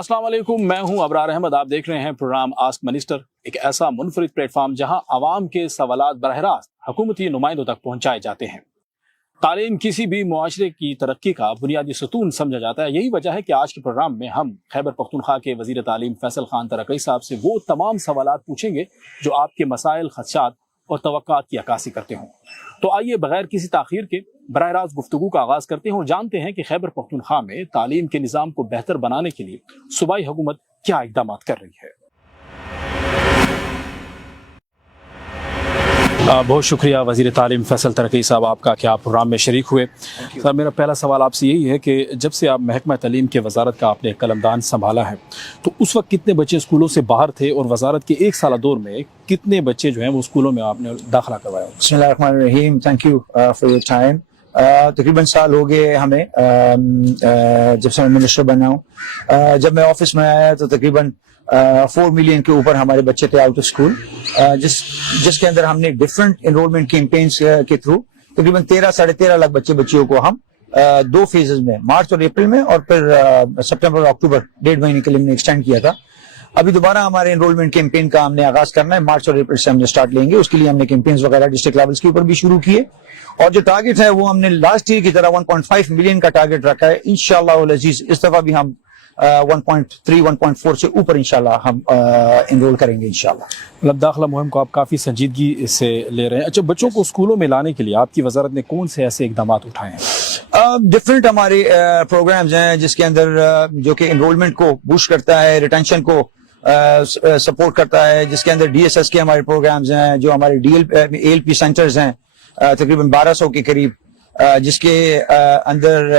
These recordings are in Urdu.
السلام علیکم، میں ہوں ابرار احمد. آپ دیکھ رہے ہیں پروگرام آسک منسٹر، ایک ایسا منفرد پلیٹ فارم جہاں عوام کے سوالات براہ راست حکومتی نمائندوں تک پہنچائے جاتے ہیں. تعلیم کسی بھی معاشرے کی ترقی کا بنیادی ستون سمجھا جاتا ہے. یہی وجہ ہے کہ آج کے پروگرام میں ہم خیبر پختونخوا کے وزیر تعلیم فیصل خان ترقی صاحب سے وہ تمام سوالات پوچھیں گے جو آپ کے مسائل، خدشات اور توقعات کی عکاسی کرتے ہوں. تو آئیے بغیر کسی تاخیر کے براہ راست گفتگو کا آغاز کرتے ہیں اور جانتے ہیں کہ خیبر پختونخوا میں تعلیم کے نظام کو بہتر بنانے کے لیے صوبائی حکومت کیا اقدامات کر رہی ہے. بہت شکریہ وزیر تعلیم فیصل ترقی صاحب آپ کا کہ آپ پروگرام میں شریک ہوئے. سر، میرا پہلا سوال آپ سے یہی ہے کہ جب سے آپ محکمہ تعلیم کے وزارت کا آپ نے قلمدان سنبھالا ہے تو اس وقت کتنے بچے اسکولوں سے باہر تھے اور وزارت کے ایک سالہ دور میں کتنے بچے جو ہیں وہ اسکولوں میں آپ نے داخلہ کروایا؟ بسم اللہ الرحمن الرحیم. Thank you for your time. تقریباً سال ہو گئے ہمیں جب سے میں منسٹر بنا ہوں. جب میں آفس میں آیا تو تقریباً 4 ملین کے اوپر ہمارے بچے تھے آؤٹ آف اسکول، جس کے اندر ہم نے ڈفرینٹ انرولمنٹ کیمپینز کے تھرو تقریباً 13-13.5 لاکھ بچیوں کو ہم 2 فیزز میں، مارچ اور اپریل میں، اور پھر سپٹمبر اور اکتوبر 1.5 مہینے کے لیے ہم نے ایکسٹینڈ کیا تھا. ابھی دوبارہ ہمارے انرولمنٹ کیمپین کا ہم نے آغاز کرنا ہے. مارچ اور اپریل سے ہم نے سٹارٹ لیں گے. اس کے لیے ہم نے کیمپینز وغیرہ ڈسٹرکٹ لیولز کے اوپر بھی شروع کیے، اور جو ٹارگٹ ہے وہ ہم نے لاسٹ ایئر کی طرح 1.5 ملین کا ٹارگٹ رکھا ہے. انشاءاللہ العزیز اس دفعہ بھی ہم 1.3-1.4 سے اوپر انشاءاللہ ہم انرول کریں گے انشاءاللہ. مطلب داخلہ مہم کو آپ کافی سنجیدگی سے لے رہے ہیں. اچھا، بچوں کو اسکولوں میں لانے کے لیے آپ کی وزارت نے کون سے ایسے اقدامات اٹھائے ہیں؟ ڈفرینٹ ہمارے پروگرامز ہیں جس کے اندر جو کہ انرولمنٹ کو بوسٹ کرتا ہے، ریٹینشن کو سپورٹ کرتا ہے، جس کے اندر ڈی ایس ایس کے ہمارے پروگرامز ہیں، جو ہمارے ایل پی سینٹرز ہیں تقریباً 1200 کے قریب، جس کے اندر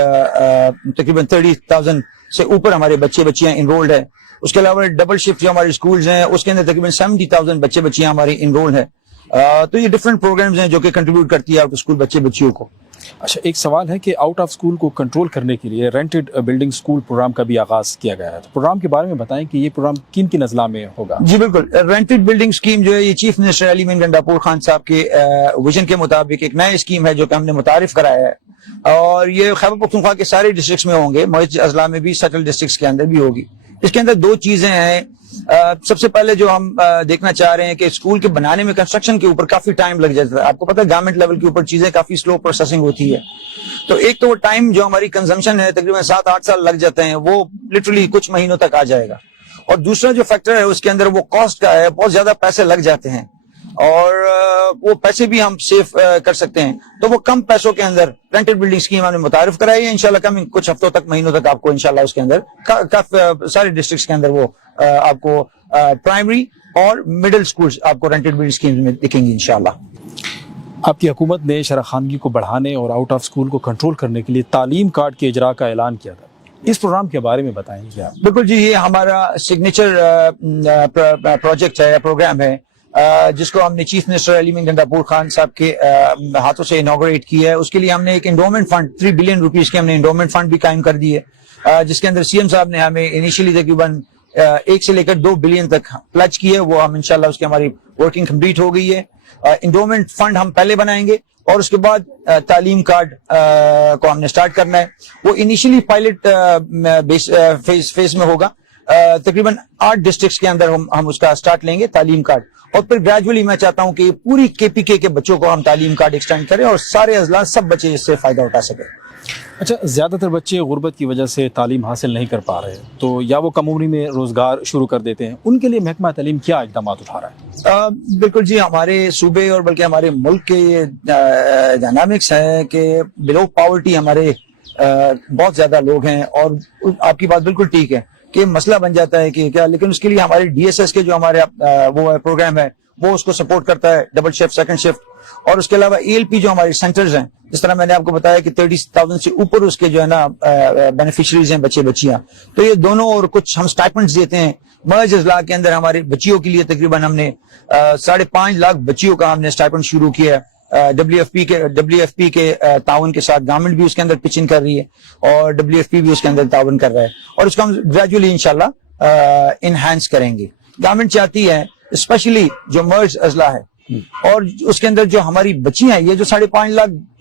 تقریباً 30,000 سے اوپر ہمارے بچیاں انرولڈ ہیں. اس کے علاوہ ڈبل شفٹ جو ہمارے اسکولز ہیں اس کے اندر تقریباً 70,000 بچیاں ہماری انرولڈ ہیں. تو یہ ڈفرینٹ پروگرامز ہیں جو کہ کنٹریبیوٹ کرتی ہے آؤٹ آف اسکول بچیوں کو. اچھا، ایک سوال ہے کہ آؤٹ آف اسکول کو کنٹرول کرنے کے لیے رینٹڈ بلڈنگ اسکول پروگرام کا بھی آغاز کیا گیا ہے. تو پروگرام کے بارے میں بتائیں کہ یہ پروگرام کن کن اضلاع میں ہوگا؟ جی بالکل. رینٹڈ بلڈنگ اسکیم جو ہے یہ چیف منسٹر علی مین گنڈاپور خان صاحب کے ویژن کے مطابق ایک نیا اسکیم ہے جو کہ ہم نے متعارف کرایا ہے، اور یہ خیبر پختونخوا کے سارے ڈسٹرکٹس میں ہوں گے، معزز اضلاع میں بھی، سیٹل ڈسٹرکٹس کے اندر بھی ہوگی. اس کے اندر 2 چیزیں ہیں. سب سے پہلے جو ہم دیکھنا چاہ رہے ہیں کہ اسکول کے بنانے میں کنسٹرکشن کے اوپر کافی ٹائم لگ جاتا ہے. آپ کو پتہ ہے گورنمنٹ لیول کے اوپر چیزیں کافی سلو پروسیسنگ ہوتی ہے. تو ایک تو وہ ٹائم جو ہماری کنزمپشن ہے تقریباً 7-8 سال لگ جاتے ہیں، وہ لٹرلی کچھ مہینوں تک آ جائے گا. اور دوسرا جو فیکٹر ہے اس کے اندر وہ کاسٹ کا ہے. بہت زیادہ پیسے لگ جاتے ہیں اور وہ پیسے بھی ہم سیو کر سکتے ہیں. تو وہ کم پیسوں کے اندر رینٹڈ بلڈنگ اسکیم ہم نے متعارف کرائی ہے. انشاءاللہ کم کچھ ہفتوں تک، مہینوں تک آپ کو انشاءاللہ اس کے اندر سارے ڈسٹرکٹس کے اندر وہ آپ کو پرائمری اور مڈل سکولز آپ کو رینٹڈ بلڈنگ اسکیم میں دکھیں گی انشاءاللہ. آپ کی حکومت نے شرح خواندگی کو بڑھانے اور آؤٹ آف اسکول کو کنٹرول کرنے کے لیے تعلیم کارڈ کے اجراء کا اعلان کیا تھا. اس پروگرام کے بارے میں بتائیں گے آپ؟ بالکل جی، یہ ہمارا سگنیچر پروجیکٹ ہے، پروگرام ہے، جس کو ہم نے چیف منسٹر علی مین گنڈاپور خان صاحب کے ہاتھوں سے انوگریٹ کیا ہے. اس کے لیے ہم نے ایک انڈومنٹ فنڈ 3 بلین روپیز کے ہم نے انڈومنٹ فنڈ بھی قائم کر دی ہے، جس کے اندر سی ایم صاحب نے ہمیں انیشلی تقریباً 1 سے لے کر 2 بلین تک پلچ کی ہے. وہ ہم انشاءاللہ اس کی ہماری ورکنگ کمپلیٹ ہو گئی ہے. انڈومنٹ فنڈ ہم پہلے بنائیں گے اور اس کے بعد تعلیم کارڈ کو ہم نے سٹارٹ کرنا ہے. وہ انیشلی پائلٹ فیز میں ہوگا. تقریباً 8 ڈسٹرکٹس کے اندر ہم اس کا سٹارٹ لیں گے تعلیم کارڈ، اور پھر گریجولی میں چاہتا ہوں کہ پوری کے پی کے بچوں کو ہم تعلیم کارڈ ایکسٹینڈ کریں اور سارے اضلاع سب بچے اس سے فائدہ اٹھا سکیں. اچھا، زیادہ تر بچے غربت کی وجہ سے تعلیم حاصل نہیں کر پا رہے، تو یا وہ کم عمری میں روزگار شروع کر دیتے ہیں، ان کے لیے محکمہ تعلیم کیا اقدامات اٹھا رہا ہے؟ بالکل جی، ہمارے صوبے اور بلکہ ہمارے ملک کے یہ ڈائنامکس ہے کہ بلو پاورٹی ہمارے بہت زیادہ لوگ ہیں. اور آپ کی بات بالکل ٹھیک ہے کہ مسئلہ بن جاتا ہے کہ کیا، لیکن اس کے لیے ہمارے ڈی ایس ایس کے جو ہمارے وہ پروگرام ہے وہ اس کو سپورٹ کرتا ہے، ڈبل شفٹ، سیکنڈ شفٹ. اور اس کے علاوہ ای ایل پی جو ہمارے سینٹرز ہیں، جس طرح میں نے آپ کو بتایا کہ 30,000 سے اوپر اس کے جو ہے نا بینیفیشریز ہیں بچیاں. تو یہ دونوں، اور کچھ ہم سٹائپنڈز دیتے ہیں مرج اضلاع کے اندر ہمارے بچیوں کے لیے. تقریباً ہم نے 5.5 لاکھ بچیوں کا ہم نے سٹائپنڈ شروع کیا ہے. ڈبلیو ایف پی کے تعاون کے ساتھ گورنمنٹ بھی اس کے اندر پچنگ کر رہی ہے اور ڈبلیو ایف پی بھی اس کے اندر تعاون کر رہا ہے، اور اس کو ہم گریجولی انشاءاللہ انہینس کریں گے. گورنمنٹ چاہتی ہے اسپیشلی جو مرج اضلاع ہے اور اس کے اندر جو ہماری بچیاں ہیں، یہ جو 5.5 لاکھ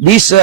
20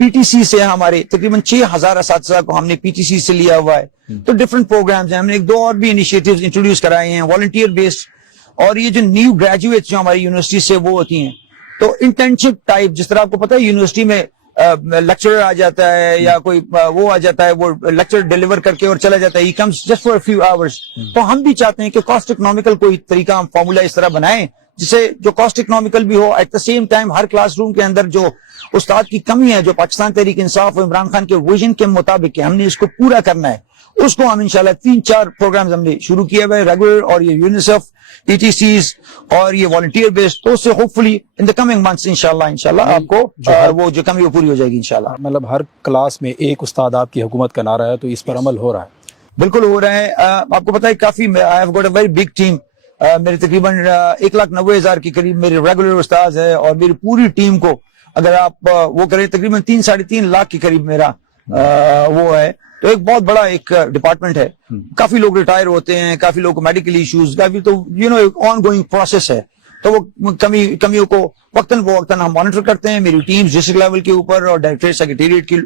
PTC سے ہمارے تقریباً 6,000 اساتذہ کو ہم نے PTC سے لیا ہوا ہے. تو ڈفرنٹ پروگرامز ہیں, ہم نے ایک دو اور بھی انیشیٹوز انٹروڈیوس کرائے ہیں والنٹیئر بیسڈ. اور یہ جو نیو گریجویٹس جو ہماری یونیورسٹی سے وہ ہوتی ہیں تو انٹرنشپ ٹائپ, جس طرح آپ کو پتا ہے یونیورسٹی میں لیکچرر آ جاتا ہے یا کوئی وہ آ جاتا ہے, وہ لیکچر ڈیلیور کر کے اور چلا جاتا ہے, he comes just for few hours. تو ہم بھی چاہتے ہیں کہ کاسٹ اکنامیکل کوئی طریقہ, ہم فارمولا اس طرح بنائیں جسے جو کاسٹ اکنامیکل بھی ہو, ایٹ دا سیم ٹائم ہر کلاس روم کے اندر جو استاد کی کمی ہے, جو پاکستان تحریک انصاف اور عمران خان کے ویژن کے مطابق ہے, ہم نے اس کو پورا کرنا ہے. اس کو ہم انشاءاللہ 3-4 پروگرامز ہم نے شروع کیے ہوئے ریگولر, اور یہ یونیسیف, ETCs اور یہ والنٹیئر بیسڈ. تو اس سے hope fully in the coming months انشاءاللہ آپ کو وہ جو کمی وہ پوری ہو جائے گی انشاءاللہ. مطلب ہر کلاس میں ایک استاد آپ کی حکومت کا نعرہ ہے, تو اس پر عمل ہو رہا ہے؟ بالکل ہو رہا ہے. آپ کو پتا ہے کافی, I have got a very big team. میرے تقریباً 1,90,000 کے قریب میرے ریگولر استاذ ہے, اور میری پوری ٹیم کو اگر آپ وہ کریں تقریباً 3-3.5 لاکھ کے قریب میرا وہ ہے. تو ایک بہت بڑا ایک ڈپارٹمنٹ ہے. کافی لوگ ریٹائر ہوتے ہیں, کافی لوگ کو میڈیکل ایشوز, کافی تو آن گوئنگ پروسیس ہے. تو وہ کمیوں کو وقتاً فوقتاً ہم مانیٹر کرتے ہیں, میری ٹیم ڈسٹرکٹ لیول کے اوپر اور ڈائریکٹریٹ سیکریٹریٹ کے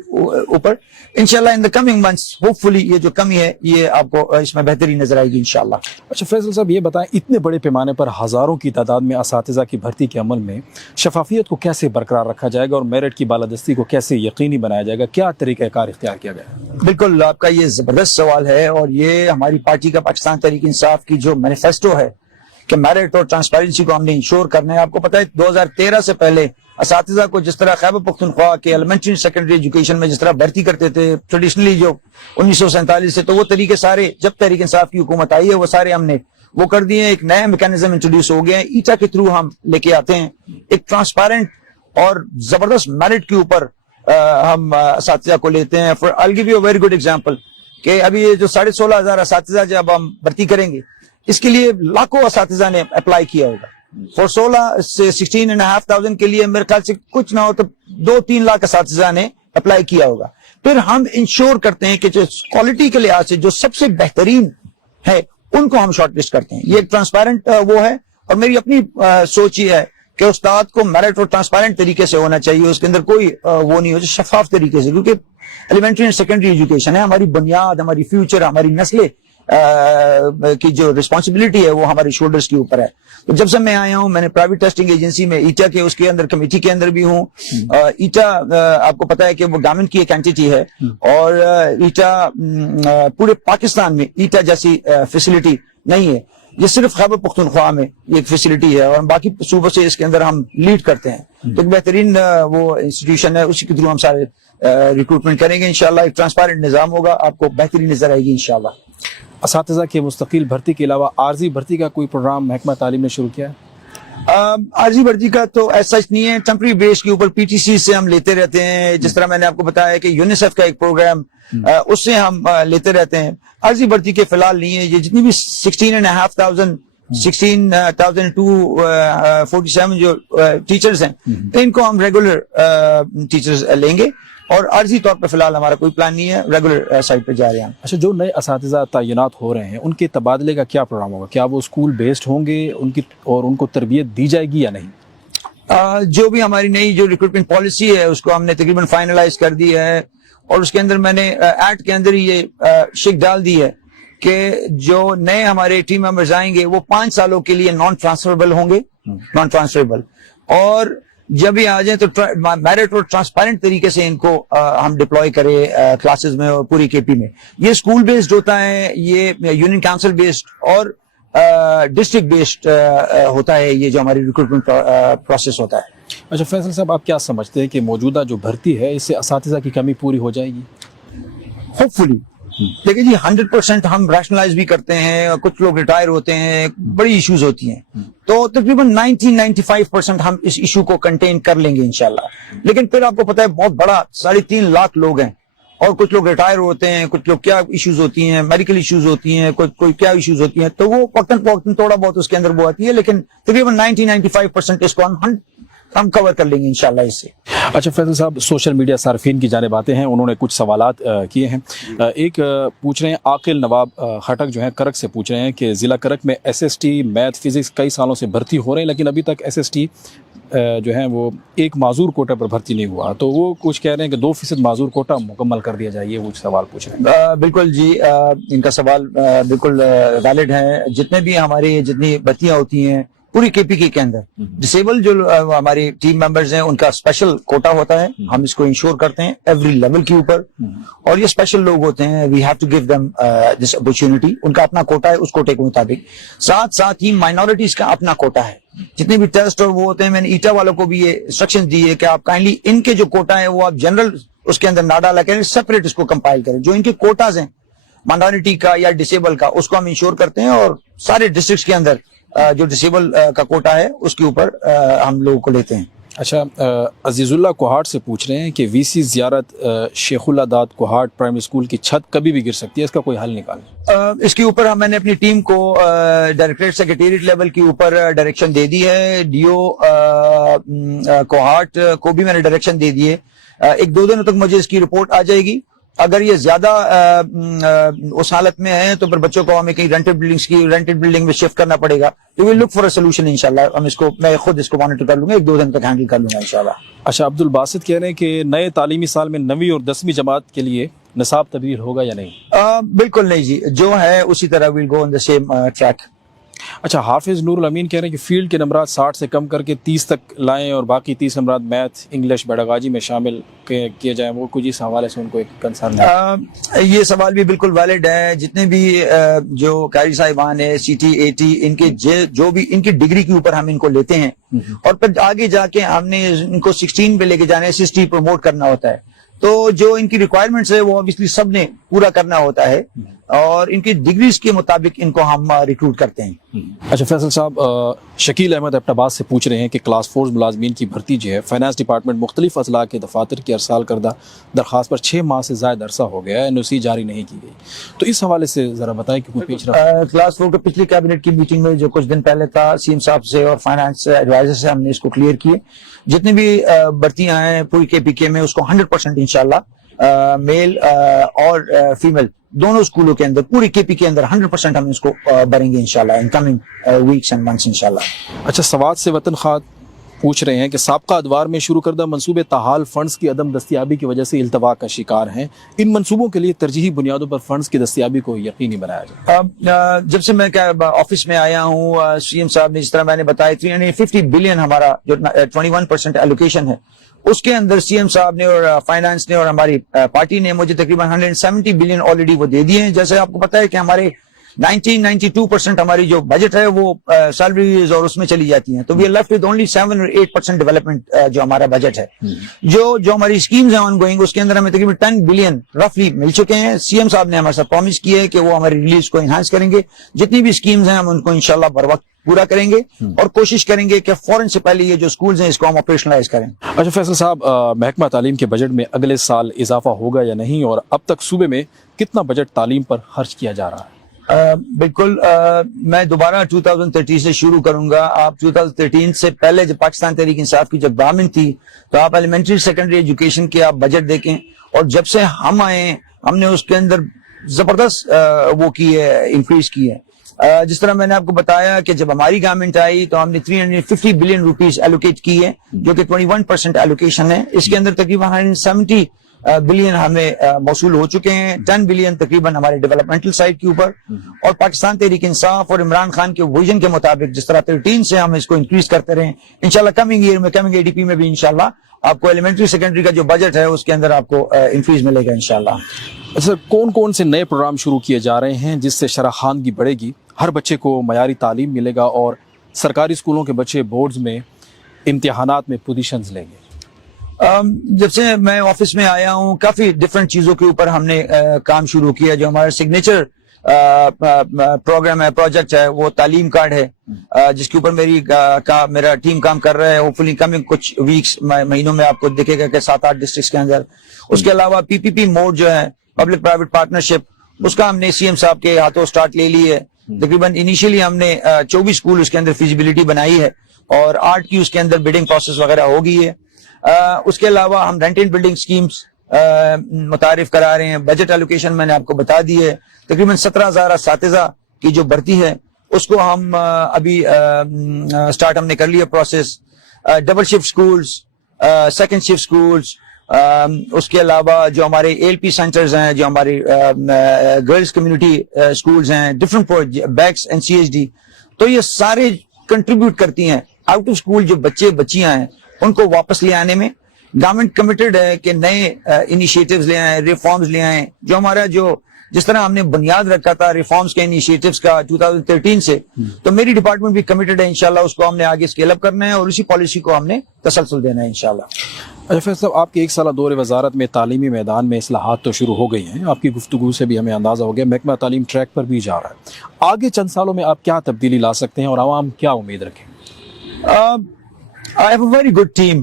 اوپر. انشاءاللہ ان دا کمنگ منتھس ہوپ فلی یہ جو کمی ہے یہ آپ کو اس میں بہتری نظر آئے گی انشاءاللہ. اچھا فیصل صاحب, یہ بتائیں اتنے بڑے پیمانے پر ہزاروں کی تعداد میں اساتذہ کی بھرتی کے عمل میں شفافیت کو کیسے برقرار رکھا جائے گا اور میرٹ کی بالادستی کو کیسے یقینی بنایا جائے گا؟ کیا طریقہ کار اختیار کیا گیا؟ بالکل آپ کا یہ زبردست سوال ہے, اور یہ ہماری پارٹی کا پاکستان تحریک انصاف کی جو مینیفیسٹو ہے کہ میرٹ اور ٹرانسپیرنسی کو ہم نے انشور کرنا ہے. آپ کو پتا ہے 2013 سے پہلے اساتذہ کو جس طرح خیبر پختونخوا کے ایلیمنٹری سیکنڈری ایجوکیشن میں جس طرح بھرتی کرتے تھے ٹریڈیشنلی جو 1947 سے, تو وہ طریقے سارے جب تحریک انصاف کی حکومت آئی ہے وہ سارے ہم نے وہ کر دیے. ایک نیا میکینزم انٹروڈیوس ہو گیا ہے, ایٹا کے تھرو ہم لے کے آتے ہیں ایک ٹرانسپیرنٹ اور زبردست میرٹ کے اوپر ہم اساتذہ کو لیتے ہیں. I'll give you a very good example کہ ابھی یہ جو 16,500 اساتذہ جب ہم بھرتی کریں گے, اس کے لیے لاکھوں اساتذہ نے اپلائی کیا ہوگا. فور 16 سے 16,500 کے لیے میرے خیال سے کچھ نہ ہو تو 2-3 لاکھ اساتذہ نے اپلائی کیا ہوگا. پھر ہم انشور کرتے ہیں کہ جو کوالٹی کے لحاظ سے جو سب سے بہترین ہے ان کو ہم شارٹ لسٹ کرتے ہیں. یہ ایک ٹرانسپیرنٹ وہ ہے, اور میری اپنی سوچ یہ ہے کہ استاد کو میرٹ اور ٹرانسپیرنٹ طریقے سے ہونا چاہیے, اس کے اندر کوئی وہ نہیں ہو, شفاف طریقے سے, کیونکہ ایلیمنٹری اینڈ سیکنڈری ایجوکیشن ہے ہماری بنیاد, ہماری فیوچر, ہماری نسلیں کی جو رسپانسبلٹی ہے وہ ہمارے شولڈرز کے اوپر ہے. تو جب سے میں آیا ہوں میں نے پرائیویٹ ٹیسٹنگ ایجنسی میں ایٹا کے اس کے اندر کمیٹی کے اندر بھی ہوں. ایٹا آپ کو پتا ہے کہ وہ گورنمنٹ کی ایک اینٹی ہے, اور ایٹا پورے پاکستان میں ایٹا جیسی فیسلٹی نہیں ہے, یہ صرف خیبر پختونخوا میں یہ ایک فیسلٹی ہے, اور باقی صوبوں سے اس کے اندر ہم لیڈ کرتے ہیں. تو ایک بہترین وہ انسٹیٹیوشن ہے, اسی کے تھرو ہم سارے ریکروٹمنٹ کریں گے انشاءاللہ. ایک ٹرانسپیرنٹ نظام ہوگا, آپ کو بہترین نظر آئے گی انشاءاللہ. اساتذہ کی مستقل بھرتی کے علاوہ عارضی بھرتی کا کوئی پروگرام محکمہ تعلیم نے شروع کیا ہے؟ عارضی بھرتی کا تو ایسا نہیں ہے, ٹیمپرری بیس کے اوپر PTC سے ہم لیتے رہتے ہیں. جس طرح میں نے آپ کو بتایا کہ یونیسیف کا ایک پروگرام اس سے ہم لیتے رہتے ہیں. عارضی بھرتی کے فی الحال نہیں ہے. یہ جتنی بھی 16,500 to 47 جو ٹیچرز ہیں ان کو ہم ریگولر ٹیچرز لیں گے, اور عارضی طور پہ فی الحال ہمارا کوئی پلان نہیں ہے, ریگولر سائٹ پہ جا رہے ہیں. اچھا, جو نئے اساتذہ تعینات ہو رہے ہیں ان کے تبادلے کا کیا پروگرام ہوگا؟ کیا وہ اسکول بیسڈ ہوں گے ان کی, اور ان کو تربیت دی جائے گی یا نہیں؟ جو بھی ہماری نئی جو ریکروٹمنٹ پالیسی ہے اس کو ہم نے تقریباً فائنلائز کر دی ہے, اور اس کے اندر میں نے ایکٹ کے اندر ہی یہ شک ڈال دی ہے کہ جو نئے ہمارے ٹیم ممبرز آئیں گے وہ 5 سالوں کے لیے نان ٹرانسفربل ہوں گے, نان ٹرانسفربل, اور جب یہ آ جائیں تو میرٹ اور ٹرانسپیرنٹ طریقے سے ان کو ہم ڈپلوائے کرے کلاسز میں اور پوری KP میں. یہ اسکول بیسڈ ہوتا ہے, یہ یونین کاؤنسل بیسڈ اور ڈسٹرکٹ بیسڈ ہوتا ہے, یہ جو ہماری ریکروٹمنٹ پروسیس ہوتا ہے. اچھا فیصل صاحب, آپ کیا سمجھتے ہیں کہ موجودہ جو بھرتی ہے اس سے اساتذہ کی کمی پوری ہو جائے گی؟ ہوپ فلی. دیکھیں جی 100% ہم ریشنلائز بھی کرتے ہیں, اور کچھ لوگ ریٹائر ہوتے ہیں, بڑی ایشوز ہوتی ہیں, تو تقریباً 90-95% ہم اس ایشو کو کنٹین کر لیں گے انشاءاللہ. لیکن پھر آپ کو پتا ہے بہت بڑا 3.5 لاکھ لوگ ہیں, اور کچھ لوگ ریٹائر ہوتے ہیں, کچھ لوگ کیا ایشوز ہوتی ہیں, میڈیکل ایشوز ہوتی ہیں, کوئی کیا ایشوز ہوتی ہیں, تو وہ وقتاً تھوڑا بہت اس کے اندر وہ آتی ہے, لیکن تقریباً 90-95% اس کو ہم کور کر لیں گے انشاءاللہ اس سے. اچھا فیصل صاحب, سوشل میڈیا صارفین کی جانب آتے ہیں, انہوں نے کچھ سوالات کیے ہیں. ایک پوچھ رہے ہیں, عاقل نواب خٹک جو ہیں کرک سے پوچھ رہے ہیں کہ ضلع کرک میں SST میتھ فزکس کئی سالوں سے بھرتی ہو رہے ہیں, لیکن ابھی تک SST جو ہیں وہ ایک معذور کوٹا پر بھرتی نہیں ہوا, تو وہ کچھ کہہ رہے ہیں کہ 2% معذور کوٹا مکمل کر دیا جائے, وہ سوال پوچھ رہے ہیں. بالکل جی, ان کا سوال بالکل ویلڈ ہے. جتنے بھی ہماری جتنی بھرتیاں ہوتی ہیں پوری کے پی کے اندر, ڈسیبل جو ہماری ٹیم ممبرز ہیں ان کا اسپیشل کوٹا ہوتا ہے, ہم اس کو انشور کرتے ہیں ایوری لیول کے اوپر, اور یہ اسپیشل لوگ ہوتے ہیں, we have to give them this opportunity. ان کا اپنا کوٹا ہے, اس کوٹے کے مطابق. ساتھ ہی مائنورٹیز کا اپنا کوٹا ہے. جتنے بھی ٹیسٹ اور وہ ہوتے ہیں, میں نے ایٹا والوں کو بھی یہ انسٹرکشن دی ہے کہ آپ کائنڈلی ان کے جو کوٹا ہے وہ آپ جنرل اس کے اندر نہ ڈالا کریں, سیپریٹ اس کو کمپائل کریں. جو ان کے کوٹاز ہیں مائنورٹی کا یا ڈسیبل کا, اس کو ہم انشور کرتے ہیں, اور سارے ڈسٹرکٹس کے اندر جو ڈسیبل کا کوٹا ہے اس کے اوپر ہم لوگوں کو لیتے ہیں. اچھا, عزیز اللہ کوہاٹ سے پوچھ رہے ہیں کہ وی سی زیارت شیخ اللہ داد کوہاٹ پرائمری اسکول کی چھت کبھی بھی گر سکتی ہے, اس کا کوئی حل نکالیں. اس کے اوپر میں نے اپنی ٹیم کو ڈائریکٹریٹ سیکریٹریٹ لیول کے اوپر ڈائریکشن دے دی ہے. ڈی او کوہاٹ کو بھی میں نے ڈائریکشن دے دی ہے. 1-2 دنوں تک مجھے اس کی رپورٹ آ جائے گی. اگر یہ زیادہ اس حالت میں ہے تو پھر بچوں کو ہمیں کہیں رینٹڈ بلڈنگ میں شفٹ کرنا پڑے گا. تو وی لک فار اے سولوشن انشاءاللہ. ہم اس کو, میں خود اس کو مانیٹر کر لوں گا, 1-2 دن تک ہینڈل کر لوں گا انشاءاللہ. اچھا, عبد الباسط کہہ رہے ہیں کہ نئے تعلیمی سال میں 9ویں اور 10ویں جماعت کے لیے نصاب تبدیل ہوگا یا نہیں؟ بالکل نہیں جی, جو ہے اسی طرح we'll go on the same track. اچھا, حافظ نور الامین کہہ رہے ہیں کہ فیلڈ کے نمبرات 60 سے کم کر کے 30 تک لائیں اور باقی 30 نمبرات میتھ, انگلش, پیڈاگاجی میں شامل کیے جائیں. وہ کچھ اس حوالے سے ان کو ایک کنسرن ہے. یہ سوال بھی بالکل ویلڈ ہے. جتنے بھی جو قاری صاحبان ہیں, سی ٹی اے ٹی, ان کے جو بھی ان کی ڈگری کے اوپر ہم ان کو لیتے ہیں, اور پھر آگے جا کے ہم نے ان کو 16 پہ لے کے جانا ہے, 60 پروموٹ کرنا ہوتا ہے. تو جو ان کی ریکوائرمنٹس ہے وہ obviously سب نے پورا کرنا ہوتا ہے, اور ان کی ڈگریز کے مطابق ان کو ہم ریکروٹ کرتے ہیں. اچھا فیصل صاحب, شکیل احمد ایبٹ آباد سے پوچھ رہے ہیں کہ کلاس 4 ملازمین کی بھرتی جو ہے فائنانس ڈپارٹمنٹ مختلف اضلاع کے دفاتر کی ارسال کردہ درخواست پر 6 ماہ سے زائد عرصہ ہو گیا ہے, NOC جاری نہیں کی گئی. تو اس حوالے سے ذرا بتائیں کہ کوئی پیچ رہا. کلاس 4 کے پچھلی کیبنٹ کی میٹنگ میں جو کچھ دن پہلے تھا, سی ایم صاحب سے اور فائنانس ایڈوائزر سے ہم نے اس کو کلیئر کیے. جتنی بھی بھرتیاں ہیں پوری کے پی کے میں, اس کو 100% انشاءاللہ میل اور فیمیل دونوں اسکولوں کے اندر, پوری کے پی کے اندر 100% ہم اس کو بھریں گے انشاءاللہ in coming weeks and months انشاءاللہ. اچھا, سوات سے وطن خان پوچھ رہے ہیں کہ سابقہ ادوار میں شروع کردہ منصوبے تاحال فنڈز کی عدم دستیابی کی وجہ سے التوا کا شکار ہیں. ان منصوبوں کے لیے ترجیحی بنیادوں پر فنڈز کی دستیابی کو یقینی بنایا جائے. جب سے میں آفس میں آیا ہوں, سی ایم صاحب نے جس طرح میں نے بتایا 350 بلین ہمارا جو 21% ایلوکیشن ہے, اس کے اندر سی ایم صاحب نے اور فائنانس نے اور ہماری پارٹی نے مجھے تقریباً 170 بلین آلریڈی وہ دے دیے ہیں. جیسے آپ کو پتا ہے کہ ہمارے 92% ہماری جو بجٹ ہے وہ سیلریز اور اس میں چلی جاتی ہیں, تو we are left with only 7 اور 8% ڈیولپمنٹ جو ہمارا بجٹ ہے. جو ہماری اسکیمز ہیں آن گوئنگ, اس کے اندر ہمیں تقریباً 10 بلین رفلی مل چکے ہیں. سی ایم صاحب نے ہمارے ساتھ پرومس کیا ہے کہ وہ ہماری ریلیز کو انہانس کریں گے. جتنی بھی اسکیمز ہیں ہم ان کو انشاءاللہ بر وقت پورا کریں گے, اور کوشش کریں گے کہ فوراً سے پہلے یہ جو اسکولز ہیں اس کو ہم آپریشنلائز کریں. اچھا فیصل صاحب, محکمہ تعلیم کے بجٹ میں اگلے سال اضافہ ہوگا یا نہیں, اور اب تک صوبے میں کتنا بجٹ تعلیم پر خرچ کیا جا رہا ہے؟ بالکل, میں دوبارہ 2013 سے شروع کروں گا. آپ 2013 سے پہلے جب پاکستان تحریک انصاف کی جب گورنمنٹ تھی تو آپ ایلیمنٹری سیکنڈری ایجوکیشن کے آپ بجٹ دیکھیں, اور جب سے ہم آئے ہم نے اس کے اندر زبردست وہ کی ہے, انکریز کی ہے. جس طرح میں نے آپ کو بتایا کہ جب ہماری گورنمنٹ آئی تو ہم نے 350 بلین روپیز ایلوکیٹ کی ہے, جو کہ 21% ایلوکیشن ہے. اس کے اندر تقریباً 170 بلین ہمیں موصول ہو چکے ہیں. 10 بلین تقریباً ہمارے ڈیولپمنٹل سائڈ کے اوپر, اور پاکستان تحریک انصاف اور عمران خان کے ویژن کے مطابق جس طرح 13 سے ہم اس کو انکریز کرتے رہیں, انشاءاللہ کمنگ ایئر میں, کمنگ ADP میں بھی انشاءاللہ آپ کو ایلیمنٹری سیکنڈری کا جو بجٹ ہے اس کے اندر آپ کو انکریز ملے گا انشاءاللہ. سر, کون کون سے نئے پروگرام شروع کیے جا رہے ہیں جس سے شرح خواندگی بڑھے گی, ہر بچے کو معیاری تعلیم ملے گا, اور سرکاری اسکولوں کے بچے بورڈز میں امتحانات میں پوزیشنز لیں گے؟ جب سے میں آفس میں آیا ہوں کافی ڈفرینٹ چیزوں کے اوپر ہم نے کام شروع کیا. جو ہمارا سگنیچر پروگرام ہے, پروجیکٹ ہے, وہ تعلیم کارڈ ہے, جس کے اوپر میرا ٹیم کام کر رہا ہے. ہوپفلی کمنگ کچھ ویکس مہینوں میں آپ کو دکھے گا کہ 7-8 ڈسٹرکٹس کے اندر. اس کے علاوہ PPP موڈ جو ہے, پبلک پرائیویٹ پارٹنرشپ, اس کا ہم نے CM صاحب کے ہاتھوں سٹارٹ لے لی ہے. تقریباً انیشیلی ہم نے 24 اسکول اس کے اندر فیزیبلٹی بنائی ہے, اور 8 کی اس کے اندر بڈنگ پروسیس وغیرہ ہو گئی ہے. اس کے علاوہ ہم رینٹ اینڈ بلڈنگ سکیمز متعارف کرا رہے ہیں. بجٹ ایلوکیشن میں نے آپ کو بتا دی ہے. تقریباً 17,000 اساتذہ کی جو بھرتی ہے اس کو ہم ابھی سٹارٹ ہم نے کر لیا process. Double shift schools, second shift schools, اس کے علاوہ جو ہمارے ایل پی سینٹرز ہیں، جو ہمارے گرلز کمیونٹی سکولز ہیں، ڈفرنٹ بیکس اینڈ سی ایچ ڈی، تو یہ سارے کنٹریبیوٹ کرتی ہیں آؤٹ آف اسکول جو بچے بچیاں ہیں ان کو واپس لے آنے میں. گورنمنٹ کمیٹڈ ہے کہ نئے انیشیٹوز لے آئیں، ریفارمز لے آئیں. جو ہمارا جس طرح ہم نے بنیاد رکھا تھا ریفارمز کے انیشیٹوز کا 2013 سے، تو میری ڈپارٹمنٹ بھی کمیٹڈ ہے انشاءاللہ اس کو ہم نے آگے اسکیل اپ کرنا ہے اور اسی پالیسی کو ہم نے تسلسل دینا ہے انشاءاللہ. فیصل صاحب، آپ کے ایک سالہ دور وزارت میں تعلیمی میدان میں اصلاحات تو شروع ہو گئی ہیں، آپ کی گفتگو سے بھی ہمیں اندازہ ہو گیا محکمہ تعلیم ٹریک پر بھی جا رہا ہے. آگے چند سالوں میں آپ کیا تبدیلی لا سکتے ہیں اور عوام کیا امید رکھیں؟ I have a very good team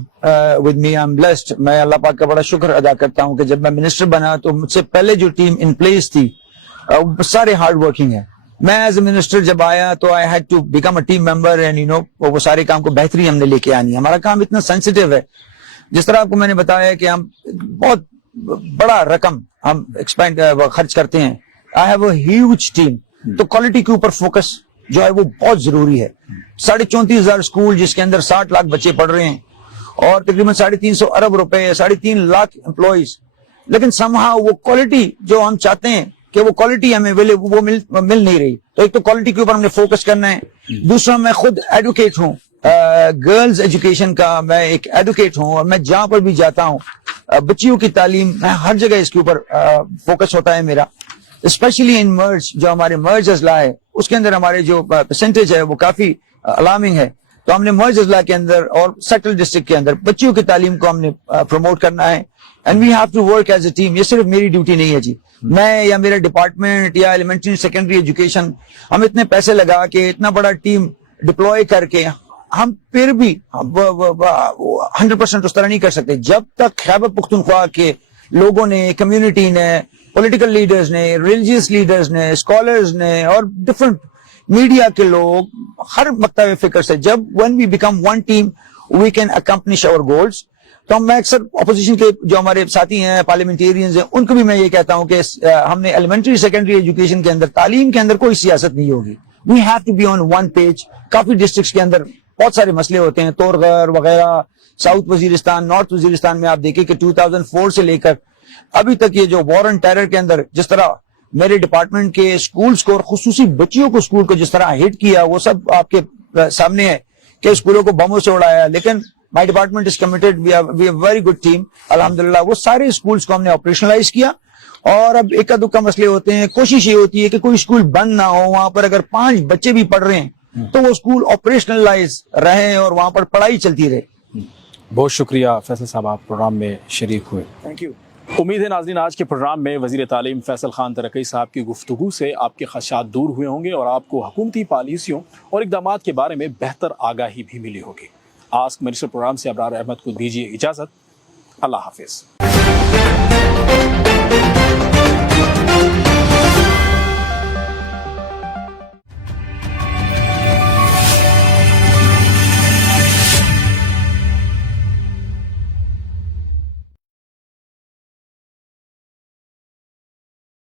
with me. I'm blessed. میں اللہ پاک کا بڑا شکر ادا کرتا ہوں کہ جب میں منسٹر بنا تو مجھ سے پہلے جو ٹیم ان پلیس تھی سارے ہارڈ ورکنگ ہیں. میں ایز اے منسٹر جب آیا تو I had to become a team member and you know وہ سارے کام کو بہتری ہم نے لے کے آنی ہے. ہمارا کام اتنا سینسیٹیو ہے، جس طرح آپ کو میں نے بتایا کہ ہم بہت بڑا رقم ہم خرچ کرتے ہیں. I have a huge team. تو کوالٹی کے اوپر فوکس جو ہے وہ بہت ضروری ہے. 34,500 اسکول جس کے اندر 60 لاکھ بچے پڑھ رہے ہیں اور تقریباً 350 ارب روپے، 3.5 لاکھ امپلائیز، لیکن somehow وہ کوالٹی جو ہم چاہتے ہیں کہ وہ کوالٹی ہمیں وہ مل نہیں رہی. تو ایک تو کوالٹی کے اوپر ہم نے فوکس کرنا ہے. دوسرا میں خود ایڈوکیٹ ہوں، گرلز ایجوکیشن کا میں ایک ایڈوکیٹ ہوں اور میں جہاں پر بھی جاتا ہوں بچیوں کی تعلیم، میں ہر جگہ اس کے اوپر فوکس ہوتا ہے میرا. اسپیشلی ان مرج، جو ہمارے مرج اضلاع ہے اس کے اندر ہمارے جو پرسنٹیج ہے وہ کافی الارمنگ ہے. تو ہم نے مرج اضلاع کے اندر اور سیکٹرل ڈسٹرکٹ کے اندر بچیوں کی تعلیم کو ہم نے پروموٹ کرنا ہے. And we have to work as a team. یہ صرف میری ڈیوٹی نہیں ہے جی، میں یا میرا ڈپارٹمنٹ یا ایلیمنٹری سیکنڈری ایجوکیشن، ہم اتنے پیسے لگا کے اتنا بڑا ٹیم ڈپلوائے کر کے ہم پھر بھی 100% اس طرح نہیں کر سکتے جب تک خیبر پختونخوا کے لوگوں نے، کمیونٹی نے، پولیٹیکل لیڈرز نے، ریلیجیس لیڈرز نے، اسکالرز نے اور ڈفرنٹ میڈیا کے لوگ ہر مکتب فکر سے جب when we become one team we can accomplish our goals. تو میں اکثر اپوزیشن کے جو ہمارے ساتھی ہیں، پارلیمنٹیرینز ہیں، ان کو بھی میں یہ کہتا ہوں کہ ہم نے ایلیمنٹری سیکنڈری ایجوکیشن کے اندر، تعلیم کے اندر کوئی سیاست نہیں ہوگی. we have to be on one page. Coffee districts کے اندر بہت سارے مسئلے ہوتے ہیں، تورغر وغیرہ، ساؤتھ وزیرستان، نارتھ وزیرستان میں آپ دیکھیں کہ 2004 سے لے کر ابھی تک یہ جو وار اینڈ ٹیرر کے اندر جس طرح میرے ڈپارٹمنٹ کے اسکولز کو اور خصوصی بچیوں کو اسکول کو جس طرح ہٹ کیا، وہ سب آپ کے سامنے ہے کہ اسکولوں کو بموں سے اڑایا. لیکن my department is committed, we have very good team الحمدللہ. وہ سارے اسکولز کو ہم نے آپریشنلائز کیا اور اب ایک دکا مسئلے ہوتے ہیں. کوشش یہ ہوتی ہے کہ کوئی اسکول بند نہ ہو، وہاں پر اگر 5 بچے بھی پڑھ رہے ہیں تو وہ اسکول آپریشنلائز رہے اور وہاں پر پڑھائی چلتی رہے. بہت شکریہ فیصل صاحب، آپ پروگرام میں شریک ہوئے. Thank you. امید ہے ناظرین آج کے پروگرام میں وزیر تعلیم فیصل خان ترکی صاحب کی گفتگو سے آپ کے خدشات دور ہوئے ہوں گے اور آپ کو حکومتی پالیسیوں اور اقدامات کے بارے میں بہتر آگاہی بھی ملی ہوگی. آسک منسٹر پروگرام سے ابرار احمد کو دیجیے اجازت. اللہ حافظ.